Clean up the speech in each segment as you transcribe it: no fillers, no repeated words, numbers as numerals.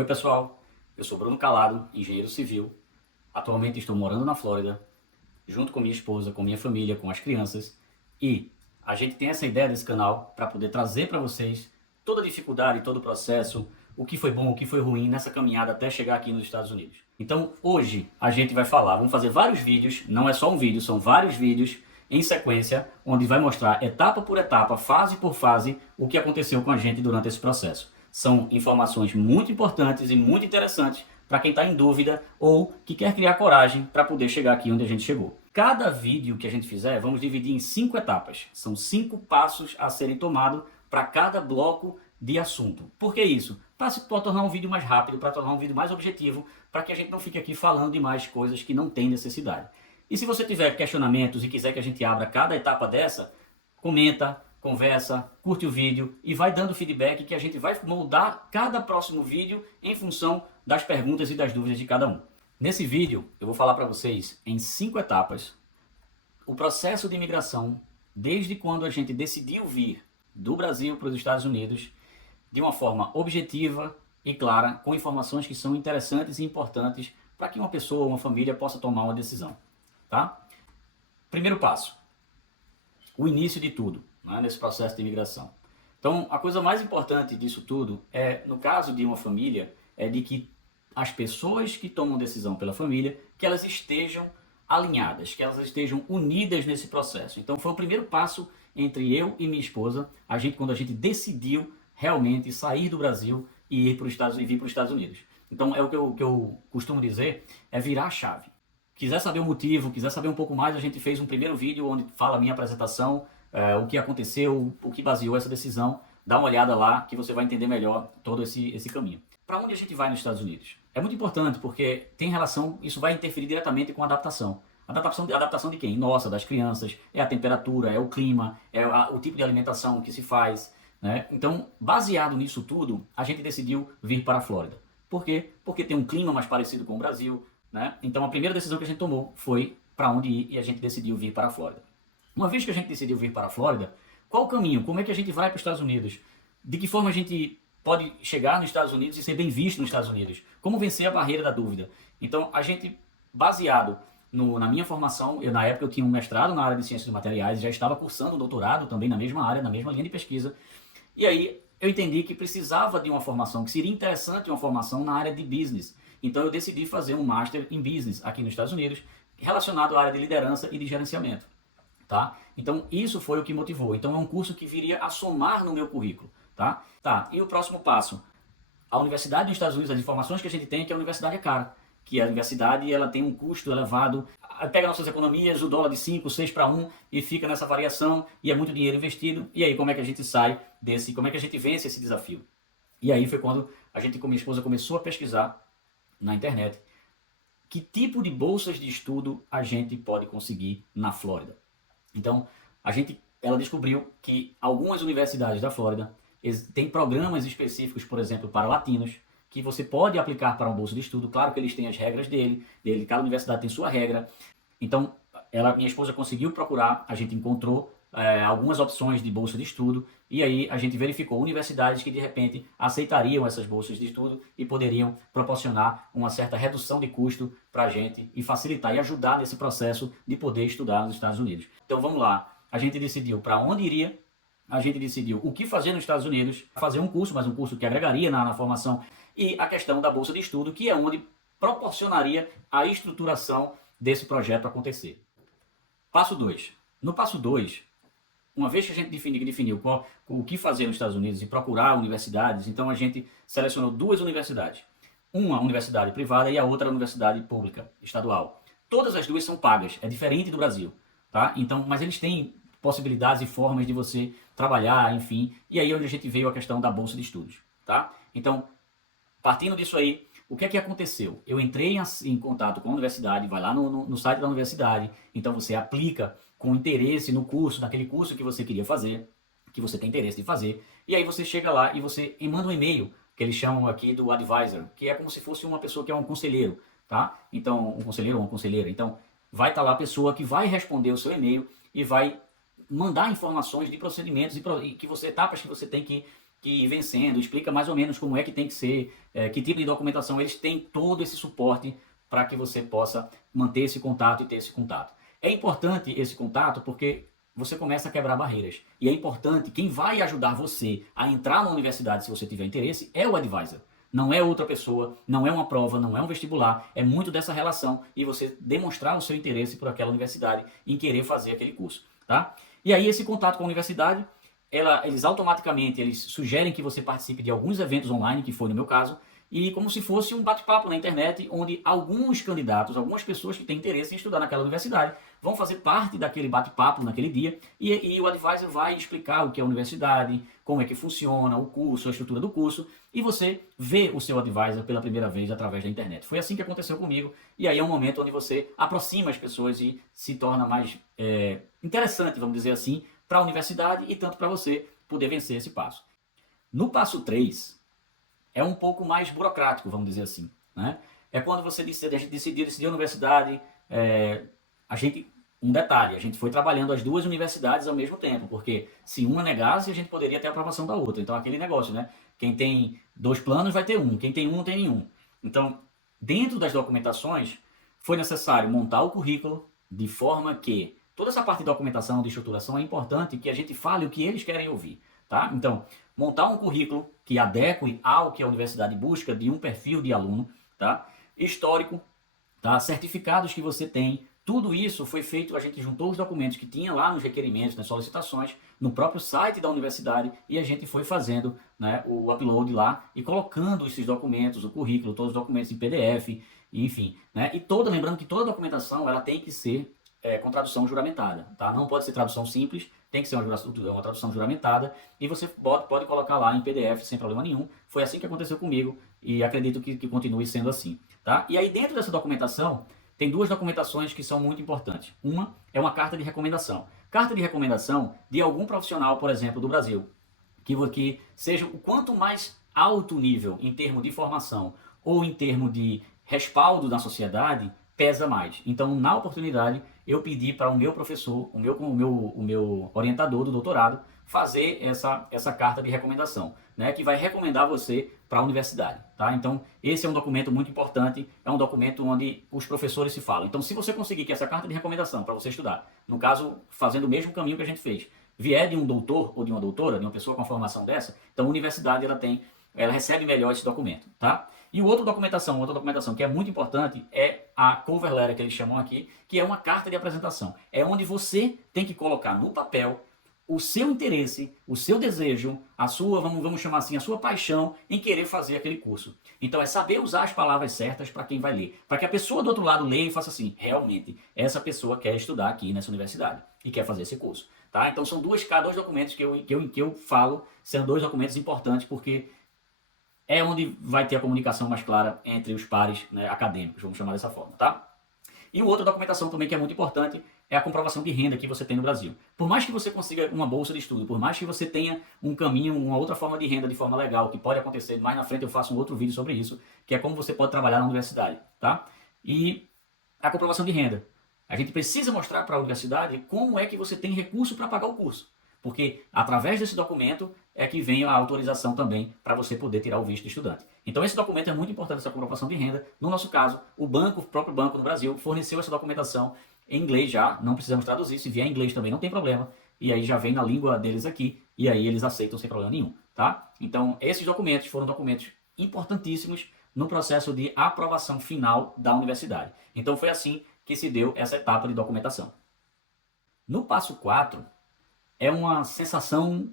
Oi pessoal, eu sou Bruno Calado, engenheiro civil. Atualmente estou morando na Flórida, junto com minha esposa, com minha família, com as crianças. E a gente tem essa ideia desse canal para poder trazer para vocês toda a dificuldade, todo o processo, o que foi bom, o que foi ruim nessa caminhada até chegar aqui nos Estados Unidos. Então hoje a gente vai falar, vamos fazer vários vídeos, não é só um vídeo, são vários vídeos em sequência, onde vai mostrar etapa por etapa, fase por fase, o que aconteceu com a gente durante esse processo. São informações muito importantes e muito interessantes para quem está em dúvida ou que quer criar coragem para poder chegar aqui onde a gente chegou. Cada vídeo que a gente fizer, vamos dividir em 5 etapas. São 5 passos a serem tomados para cada bloco de assunto. Por que isso? Para tornar um vídeo mais rápido, para tornar um vídeo mais objetivo, para que a gente não fique aqui falando de mais coisas que não tem necessidade. E se você tiver questionamentos e quiser que a gente abra cada etapa dessa, comenta, conversa, curte o vídeo e vai dando feedback que a gente vai moldar cada próximo vídeo em função das perguntas e das dúvidas de cada um. Nesse vídeo eu vou falar para vocês em 5 etapas o processo de imigração desde quando a gente decidiu vir do Brasil para os Estados Unidos de uma forma objetiva e clara, com informações que são interessantes e importantes para que uma pessoa ou uma família possa tomar uma decisão. Tá? Primeiro passo, o início de tudo, né, nesse processo de imigração. Então, a coisa mais importante disso tudo é, no caso de uma família, é de que as pessoas que tomam decisão pela família, que elas estejam alinhadas, que elas estejam unidas nesse processo. Então, foi o primeiro passo entre eu e minha esposa, quando a gente decidiu realmente sair do Brasil e vir para os Estados Unidos. Então, é o que eu costumo dizer, é virar a chave. Quiser saber o motivo, quiser saber um pouco mais, a gente fez um primeiro vídeo onde fala a minha apresentação, o que aconteceu, o que baseou essa decisão. Dá uma olhada lá que você vai entender melhor todo esse caminho. Para onde a gente vai nos Estados Unidos? É muito importante porque tem relação, isso vai interferir diretamente com a adaptação. Adaptação de quem? Nossa, das crianças, é a temperatura, é o clima, é o tipo de alimentação que se faz, né? Então, baseado nisso tudo, a gente decidiu vir para a Flórida. Por quê? Porque tem um clima mais parecido com o Brasil, né? Então a primeira decisão que a gente tomou foi para onde ir e a gente decidiu vir para a Flórida. Uma vez que a gente decidiu vir para a Flórida, qual o caminho? Como é que a gente vai para os Estados Unidos? De que forma a gente pode chegar nos Estados Unidos e ser bem visto nos Estados Unidos? Como vencer a barreira da dúvida? Então a gente, baseado na minha formação, na época eu tinha um mestrado na área de ciências de materiais, já estava cursando um doutorado também na mesma área, na mesma linha de pesquisa, e aí eu entendi que precisava de uma formação, que seria interessante uma formação na área de business. Então eu decidi fazer um Master em Business aqui nos Estados Unidos, relacionado à área de liderança e de gerenciamento. Tá? Então isso foi o que motivou. Então é um curso que viria a somar no meu currículo. Tá? E o próximo passo? A universidade dos Estados Unidos, as informações que a gente tem é que a universidade é cara. Que a universidade ela tem um custo elevado, pega nossas economias, o dólar de 5, 6 para 1 e fica nessa variação e é muito dinheiro investido. E aí como é que a gente sai desse, como é que a gente vence esse desafio? E aí foi quando a gente com minha esposa começou a pesquisar na internet que tipo de bolsas de estudo a gente pode conseguir na Flórida. Então, ela descobriu que algumas universidades da Flórida têm programas específicos, por exemplo, para latinos, que você pode aplicar para uma bolsa de estudo. Claro que eles têm as regras dele, cada universidade tem sua regra. Então, minha esposa conseguiu procurar, a gente encontrou algumas opções de bolsa de estudo, e aí a gente verificou universidades que de repente aceitariam essas bolsas de estudo e poderiam proporcionar uma certa redução de custo para a gente e facilitar e ajudar nesse processo de poder estudar nos Estados Unidos. Então vamos lá, a gente decidiu para onde iria, a gente decidiu o que fazer nos Estados Unidos, fazer um curso, mas um curso que agregaria na formação, e a questão da bolsa de estudo, que é onde proporcionaria a estruturação desse projeto acontecer. Passo 2. No passo 2, uma vez que a gente definiu o que fazer nos Estados Unidos e procurar universidades, então a gente selecionou 2 universidades. Uma universidade privada e a outra universidade pública, estadual. Todas as 2 são pagas, é diferente do Brasil. Tá? Então, mas eles têm possibilidades e formas de você trabalhar, enfim. E aí onde a gente veio a questão da bolsa de estudos. Tá? Então, partindo disso aí, o que é que aconteceu? Eu entrei em contato com a universidade, vai lá no site da universidade, então você aplica com interesse no curso, naquele curso que você queria fazer, que você tem interesse de fazer, e aí você chega lá e você manda um e-mail, que eles chamam aqui do advisor, que é como se fosse uma pessoa que é um conselheiro, tá? Então, um conselheiro ou uma conselheira. Então, vai estar lá a pessoa que vai responder o seu e-mail e vai mandar informações de procedimentos e etapas que você tem que que ir vencendo, explica mais ou menos como é que tem que ser, que tipo de documentação. Eles têm todo esse suporte para que você possa manter esse contato e ter esse contato. É importante esse contato porque você começa a quebrar barreiras. E é importante, quem vai ajudar você a entrar na universidade, se você tiver interesse, é o advisor. Não é outra pessoa, não é uma prova, não é um vestibular, é muito dessa relação e você demonstrar o seu interesse por aquela universidade em querer fazer aquele curso, tá? E aí esse contato com a universidade, eles automaticamente eles sugerem que você participe de alguns eventos online, que foi no meu caso, e como se fosse um bate-papo na internet, onde alguns candidatos, algumas pessoas que têm interesse em estudar naquela universidade, vão fazer parte daquele bate-papo naquele dia, e o advisor vai explicar o que é a universidade, como é que funciona o curso, a estrutura do curso, e você vê o seu advisor pela primeira vez através da internet. Foi assim que aconteceu comigo, e aí é um momento onde você aproxima as pessoas e se torna mais interessante, vamos dizer assim, para a universidade e tanto para você poder vencer esse passo. No passo 3, é um pouco mais burocrático, vamos dizer assim, né? É quando você decidiu a universidade, um detalhe, a gente foi trabalhando as duas universidades ao mesmo tempo, porque se uma negasse, a gente poderia ter a aprovação da outra. Então, aquele negócio, né? Quem tem 2 planos vai ter um, quem tem um não tem nenhum. Então, dentro das documentações, foi necessário montar o currículo de forma que toda essa parte de documentação, de estruturação, é importante que a gente fale o que eles querem ouvir, tá? Então, montar um currículo que adeque ao que a universidade busca de um perfil de aluno, tá? Histórico, tá? Certificados que você tem, tudo isso foi feito, a gente juntou os documentos que tinha lá nos requerimentos, nas solicitações, no próprio site da universidade e a gente foi fazendo, né, o upload lá e colocando esses documentos, o currículo, todos os documentos em PDF, enfim, né? E lembrando que toda documentação ela tem que ser com tradução juramentada, tá? Não pode ser tradução simples, tem que ser uma tradução juramentada e você pode colocar lá em PDF sem problema nenhum. Foi assim que aconteceu comigo e acredito que continue sendo assim, tá? E aí dentro dessa documentação tem 2 documentações que são muito importantes. Uma é uma carta de recomendação. Carta de recomendação de algum profissional, por exemplo, do Brasil, que seja o quanto mais alto nível em termos de formação ou em termos de respaldo da sociedade, pesa mais. Então, na oportunidade, eu pedi para o meu professor, o meu orientador do doutorado, fazer essa carta de recomendação, né, que vai recomendar você para a universidade, tá? Então, esse é um documento muito importante, é um documento onde os professores se falam. Então, se você conseguir que essa carta de recomendação para você estudar, no caso, fazendo o mesmo caminho que a gente fez, vier de um doutor ou de uma doutora, de uma pessoa com a formação dessa, então a universidade ela recebe melhor esse documento, tá? E outra documentação que é muito importante é a cover letter, que eles chamam aqui, que é uma carta de apresentação. É onde você tem que colocar no papel o seu interesse, o seu desejo, a sua, vamos chamar assim, a sua paixão em querer fazer aquele curso. Então é saber usar as palavras certas para quem vai ler. Para que a pessoa do outro lado leia e faça assim, realmente, essa pessoa quer estudar aqui nessa universidade e quer fazer esse curso. Tá? Então são dois documentos que eu falo, sendo 2 documentos importantes, porque é onde vai ter a comunicação mais clara entre os pares, né, acadêmicos, vamos chamar dessa forma, tá? E outra documentação também que é muito importante é a comprovação de renda que você tem no Brasil. Por mais que você consiga uma bolsa de estudo, por mais que você tenha um caminho, uma outra forma de renda de forma legal, que pode acontecer, mais na frente eu faço um outro vídeo sobre isso, que é como você pode trabalhar na universidade, tá? E a comprovação de renda. A gente precisa mostrar para a universidade como é que você tem recurso para pagar o curso. Porque através desse documento é que vem a autorização também para você poder tirar o visto de estudante. Então esse documento é muito importante, essa comprovação de renda. No nosso caso, o próprio banco no Brasil, forneceu essa documentação em inglês já, não precisamos traduzir, se vier em inglês também não tem problema. E aí já vem na língua deles aqui, e aí eles aceitam sem problema nenhum, tá? Então esses documentos foram documentos importantíssimos no processo de aprovação final da universidade. Então foi assim que se deu essa etapa de documentação. No passo 4, é uma sensação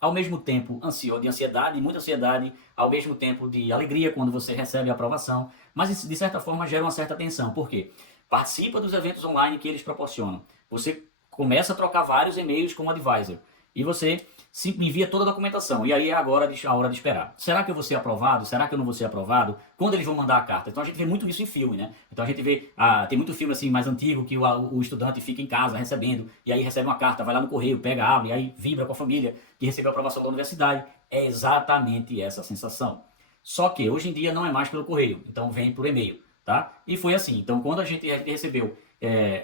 ao mesmo tempo de ansiedade, muita ansiedade, ao mesmo tempo de alegria quando você recebe a aprovação, mas de certa forma gera uma certa tensão. Por quê? Participa dos eventos online que eles proporcionam. Você começa a trocar vários e-mails com o advisor e você envia toda a documentação. E aí é agora a hora de esperar. Será que eu vou ser aprovado? Será que eu não vou ser aprovado? Quando eles vão mandar a carta? Então a gente vê muito isso em filme, né? Então a gente vê, tem muito filme assim mais antigo que o estudante fica em casa recebendo, e aí recebe uma carta, vai lá no correio, pega, abre, e aí vibra com a família que recebeu a aprovação da universidade. É exatamente essa sensação. Só que hoje em dia não é mais pelo correio, então vem por e-mail, tá? E foi assim. Então quando a gente recebeu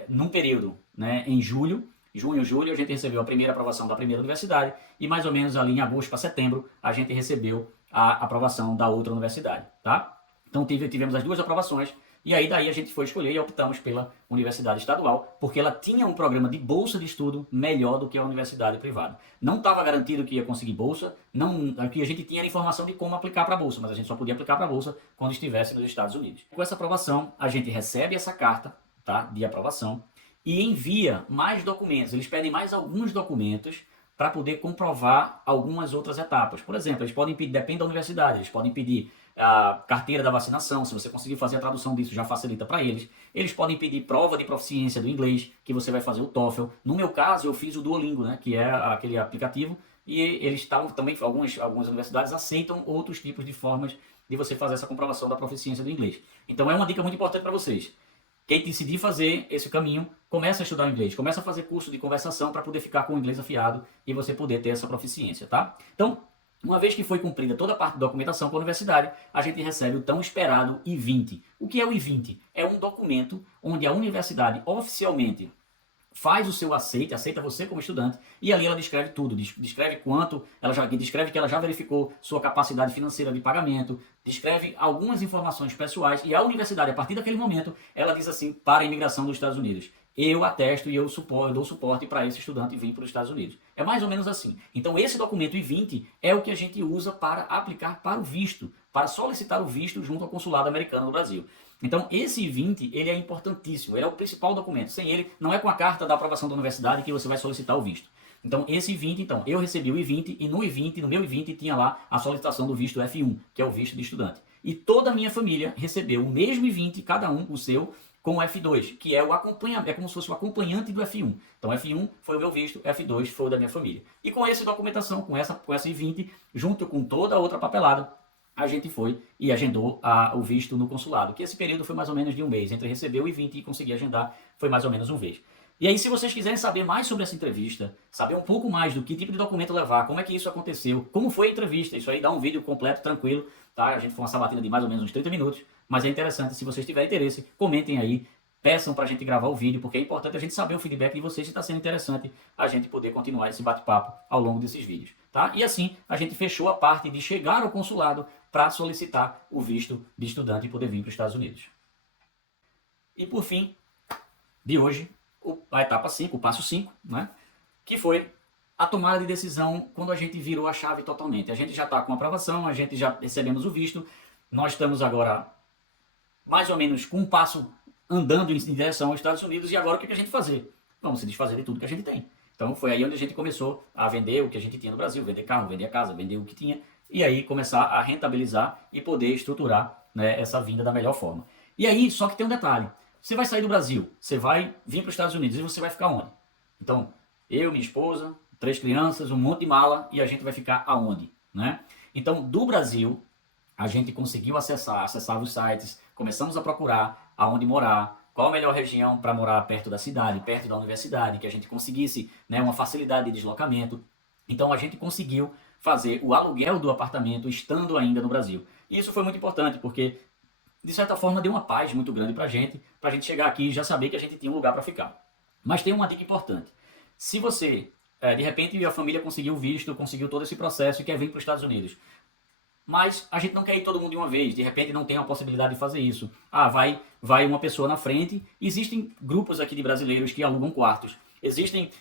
num período, né, em julho, junho, julho, a gente recebeu a primeira aprovação da primeira universidade e mais ou menos ali em agosto para setembro a gente recebeu a aprovação da outra universidade, tá? Então tivemos as duas aprovações e aí daí a gente foi escolher e optamos pela universidade estadual, porque ela tinha um programa de bolsa de estudo melhor do que a universidade privada. Não estava garantido que ia conseguir bolsa, não, aqui a gente tinha a informação de como aplicar para a bolsa, mas a gente só podia aplicar para a bolsa quando estivesse nos Estados Unidos. Com essa aprovação, a gente recebe essa carta, tá, de aprovação e envia mais documentos. Eles pedem mais alguns documentos para poder comprovar algumas outras etapas. Por exemplo, eles podem pedir, depende da universidade, eles podem pedir a carteira da vacinação, se você conseguir fazer a tradução disso já facilita para eles. Eles podem pedir prova de proficiência do inglês, que você vai fazer o TOEFL. No meu caso, eu fiz o Duolingo, né, que é aquele aplicativo, e eles estavam também, algumas universidades aceitam outros tipos de formas de você fazer essa comprovação da proficiência do inglês. Então é uma dica muito importante para vocês. Quem decidir fazer esse caminho, começa a estudar inglês, começa a fazer curso de conversação para poder ficar com o inglês afiado e você poder ter essa proficiência, tá? Então, uma vez que foi cumprida toda a parte da documentação com a universidade, a gente recebe o tão esperado I-20. O que é o I-20? É um documento onde a universidade oficialmente faz o seu aceita você como estudante, e ali ela descreve tudo, descreve quanto, descreve que ela já verificou sua capacidade financeira de pagamento, descreve algumas informações pessoais, e a universidade, a partir daquele momento, ela diz assim para a imigração dos Estados Unidos: eu atesto e eu dou suporte para esse estudante vir para os Estados Unidos. É mais ou menos assim. Então esse documento I-20 é o que a gente usa para aplicar para o visto, para solicitar o visto junto ao consulado americano no Brasil. Então esse I-20 ele é importantíssimo, ele é o principal documento. Sem ele, não é com a carta da aprovação da universidade que você vai solicitar o visto. Então esse I-20, então, eu recebi o I-20 e no I-20, no meu I-20 tinha lá a solicitação do visto F1, que é o visto de estudante. E toda a minha família recebeu o mesmo I-20, cada um o seu, com o F2, que é o acompanhamento, é como se fosse o acompanhante do F1. Então F1 foi o meu visto, F2 foi o da minha família. E com essa documentação, com essa I-20, junto com toda a outra papelada, a gente foi e agendou o visto no consulado, que esse período foi mais ou menos de um mês. Entre receber o I-20 e conseguir agendar, foi mais ou menos um mês. E aí, se vocês quiserem saber mais sobre essa entrevista, saber um pouco mais do que tipo de documento levar, como é que isso aconteceu, como foi a entrevista, isso aí dá um vídeo completo, tranquilo, tá? A gente foi uma sabatina de mais ou menos uns 30 minutos, mas é interessante, se vocês tiverem interesse, comentem aí, peçam pra gente gravar o vídeo, porque é importante a gente saber o feedback de vocês, se está sendo interessante a gente poder continuar esse bate-papo ao longo desses vídeos, tá? E assim, a gente fechou a parte de chegar ao consulado para solicitar o visto de estudante e poder vir para os Estados Unidos. E por fim, de hoje, a etapa 5, o passo 5, né? Que foi a tomada de decisão quando a gente virou a chave totalmente. A gente já está com aprovação, a gente já recebemos o visto, nós estamos agora mais ou menos com um passo andando em direção aos Estados Unidos, e agora o que a gente fazer? Vamos se desfazer de tudo que a gente tem. Então foi aí onde a gente começou a vender o que a gente tinha no Brasil, vender carro, vender a casa, vender o que tinha, e aí começar a rentabilizar e poder estruturar, né, essa vinda da melhor forma. E aí, só que tem um detalhe, você vai sair do Brasil, você vai vir para os Estados Unidos, e você vai ficar onde? Então, eu, minha esposa, 3 crianças, um monte de mala, e a gente vai ficar aonde? Né? Então, do Brasil, a gente conseguiu acessar os sites, começamos a procurar aonde morar, qual a melhor região para morar perto da cidade, perto da universidade, que a gente conseguisse, né, uma facilidade de deslocamento. Então a gente conseguiu fazer o aluguel do apartamento estando ainda no Brasil. E isso foi muito importante, porque de certa forma deu uma paz muito grande para a gente chegar aqui e já saber que a gente tinha um lugar para ficar. Mas tem uma dica importante. Se você, de repente, a família conseguiu o visto, conseguiu todo esse processo e quer vir para os Estados Unidos, mas a gente não quer ir todo mundo de uma vez, de repente não tem a possibilidade de fazer isso. Vai uma pessoa na frente. Existem grupos aqui de brasileiros que alugam quartos.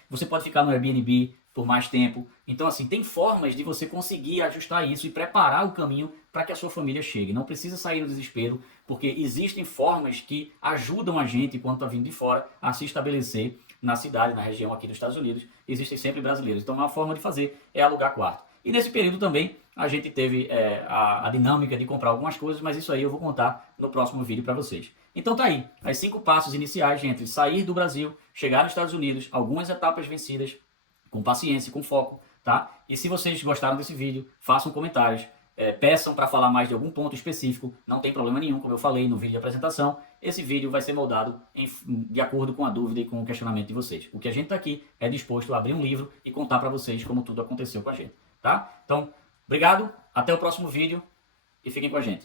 Você pode ficar no Airbnb por mais tempo. Então, assim, tem formas de você conseguir ajustar isso e preparar o caminho para que a sua família chegue. Não precisa sair no desespero, porque existem formas que ajudam a gente, quando está vindo de fora, a se estabelecer na cidade, na região aqui dos Estados Unidos. Existem sempre brasileiros. Então, uma forma de fazer é alugar quarto. E nesse período também a gente teve a dinâmica de comprar algumas coisas, mas isso aí eu vou contar no próximo vídeo para vocês. Então tá aí, os 5 passos iniciais entre sair do Brasil, chegar nos Estados Unidos, algumas etapas vencidas, com paciência, com foco, tá? E se vocês gostaram desse vídeo, façam comentários, peçam para falar mais de algum ponto específico, não tem problema nenhum, como eu falei no vídeo de apresentação, esse vídeo vai ser moldado de acordo com a dúvida e com o questionamento de vocês. O que a gente está aqui é disposto a abrir um livro e contar para vocês como tudo aconteceu com a gente. Tá? Então, obrigado, até o próximo vídeo e fiquem com a gente.